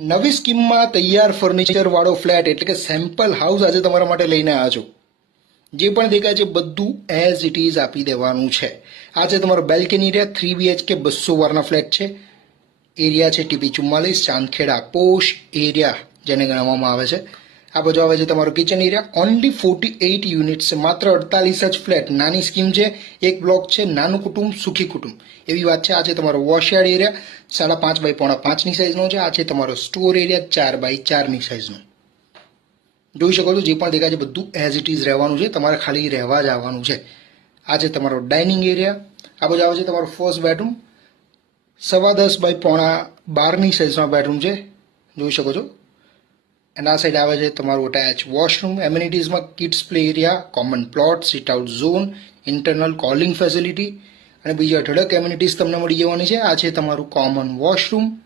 નવી સ્કીમમાં તૈયાર ફર્નિચર વાળો ફ્લેટ એટલે કે સેમ્પલ હાઉસ આજે તમારા માટે લઈને આવ્યા છું. જે પણ દેખાય છે બધું એઝ ઇટ ઇઝ આપી દેવાનું છે. આ છે તમારો બેલ્કની એરિયા 3 BHK 200 વારના ફ્લેટ છે. એરિયા છે TP44 ચાંદખેડા પોશ એરિયા જેને ગણવામાં આવે છે. આ બાજુ આવે છે તમારો કિચન એરિયા. ઓનલી 48 યુનિટ્સ છે, માત્ર 48 જ ફ્લેટ. નાની સ્કીમ છે, એક બ્લોક છે, નાનું કુટુંબ સુખી કુટુંબ એવી વાત છે. આ છે તમારો વોશયાર્ડ એરિયા 5.5 બાય 5.5 સાઇઝનો છે. આ છે તમારો સ્ટોર એરિયા 4 બાય 4 સાઇઝનો. જોઈ શકો છો જે પણ દેખાય છે બધું એઝ ઇટ ઇઝ રહેવાનું છે, તમારે ખાલી રહેવા જ આવવાનું છે. આ છે તમારો ડાઇનિંગ એરિયા. આ બાજુ આવે છે તમારો ફર્સ્ટ બેડરૂમ 10.25 બાય 12 સાઇઝનો બેડરૂમ છે, જોઈ શકો છો. અને આ સાઈડ આવે છે તમારું અટેચ વોશરૂમ. એમ્યુનિટીઝમાં kids play area, common plot, sit out zone, internal calling facility અને બીજી અઢળક એમ્યુનિટીઝ તમને મળી જવાની છે. આ છે તમારું કોમન વોશરૂમ.